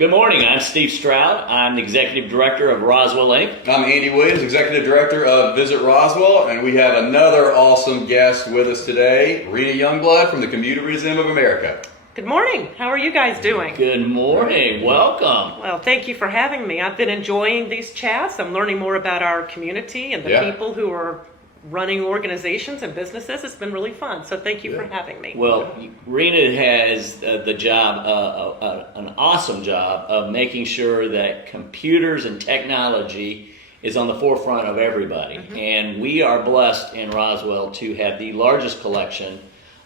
Good morning, I'm Steve Stroud. I'm the Executive Director of Roswell Inc. I'm Andy Williams, Executive Director of Visit Roswell, and we have another awesome guest with us today, Rena Youngblood from the Computer Museum of America. Good morning. How are you guys doing? Good morning. Welcome. Well, thank you for having me. I've been enjoying these chats. I'm learning more about our community and the people who are running organizations and businesses. It's been really fun. So thank you for having me. Well, Rena has the job, an awesome job of making sure that computers and technology is on the forefront of everybody. And we are blessed in Roswell to have the largest collection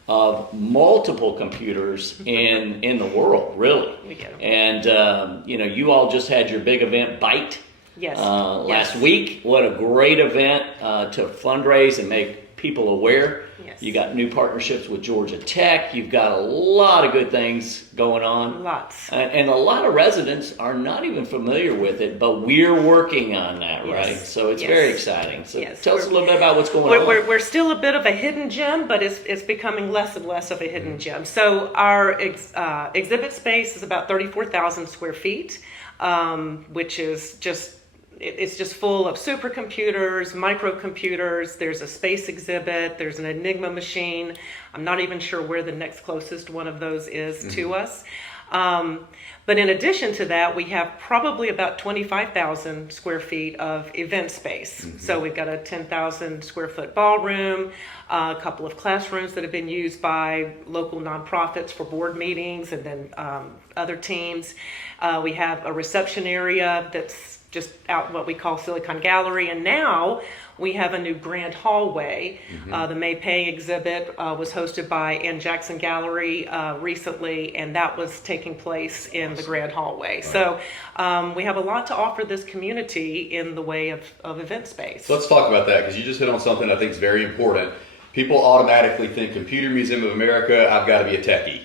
of multiple computers in the world, really. We get them. And you all just had your big event, Byte. Yes. Last week. What a great event to fundraise and make people aware. Yes. You got new partnerships with Georgia Tech. You've got a lot of good things going on. Lots. And a lot of residents are not even familiar with it, but we're working on that, right? So it's very exciting. So tell us a little bit about what's going on. We're still a bit of a hidden gem, but it's becoming less and less of a hidden gem. So our exhibit space is about 34,000 square feet, which is it's just full of supercomputers, microcomputers. There's a space exhibit. There's an Enigma machine. I'm not even sure where the next closest one of those is to us. But in addition to that, we have probably about 25,000 square feet of event space. So we've got a 10,000 square foot ballroom, a couple of classrooms that have been used by local nonprofits for board meetings and then other teams. We have a reception area that's just out what we call Silicon Gallery, and now we have a new grand hallway. The May Pay exhibit was hosted by Ann Jackson Gallery recently, and that was taking place in the grand hallway. So we have a lot to offer this community in the way of event space. So let's talk about that, because you just hit on something I think is very important. People automatically think Computer Museum of America, I've got to be a techie,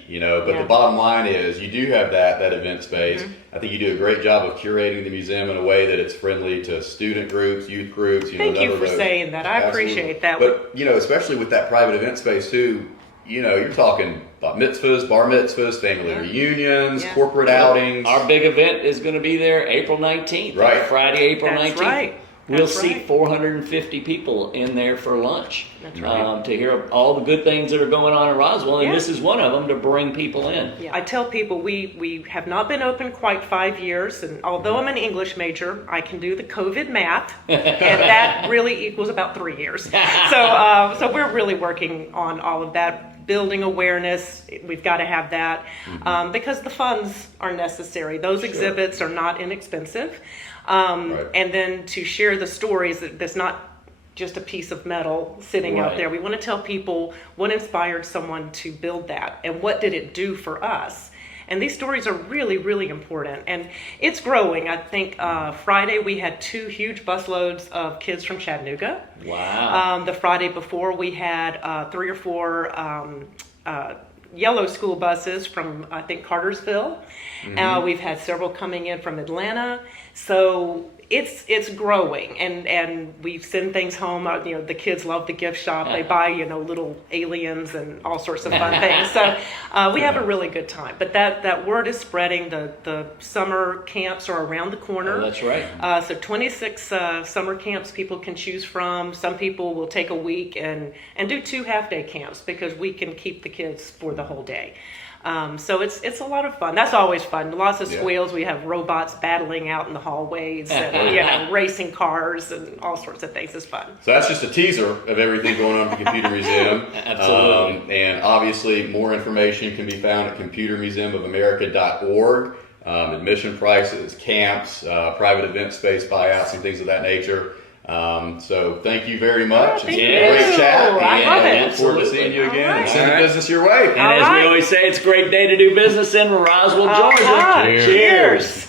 but the bottom line is you do have that event space. I think you do a great job of curating the museum in a way that it's friendly to student groups, youth groups. Thank you for saying that. I appreciate that. But, especially with that private event space too, you're talking bat mitzvahs, bar mitzvahs, family reunions, corporate outings. Our big event is going to be there April 19th. Right. Friday, April 19th. That's right. We'll seat 450 people in there for lunch to hear all the good things that are going on in Roswell, and this is one of them, to bring people in. Yeah. I tell people we have not been open quite 5 years, and although I'm an English major, I can do the COVID math, and that really equals about 3 years. So we're really working on all of that. Building awareness, we've got to have that because the funds are necessary. Those exhibits are not inexpensive. And then to share the stories, that's not just a piece of metal sitting out there. We want to tell people what inspired someone to build that and what did it do for us. And these stories are really, really important. And it's growing. I think Friday we had 2 huge busloads of kids from Chattanooga. Wow. The Friday before we had 3 or 4 yellow school buses from, I think, Cartersville. We've had several coming in from Atlanta. So it's growing, and we send things home. The kids love the gift shop. They buy, little aliens and all sorts of fun things. So we have a really good time. But that word is spreading. The summer camps are around the corner. Oh, that's right. So 26 summer camps people can choose from. Some people will take a week and do 2 half-day camps because we can keep the kids for the whole day. So it's a lot of fun. That's always fun. Lots of squeals. We have robots battling out in the hallways, and racing cars and all sorts of things. It's fun. So that's just a teaser of everything going on at the Computer Museum. Absolutely. And obviously, more information can be found at computermuseumofamerica.org. Admission prices, camps, private event space buyouts, and things of that nature. So thank you very much. Thank It's you. been a great chat. I love it. Look forward to seeing you again. All And send the right. business your way. And as we always say, it's a great day to do business in Roswell, Georgia. Cheers.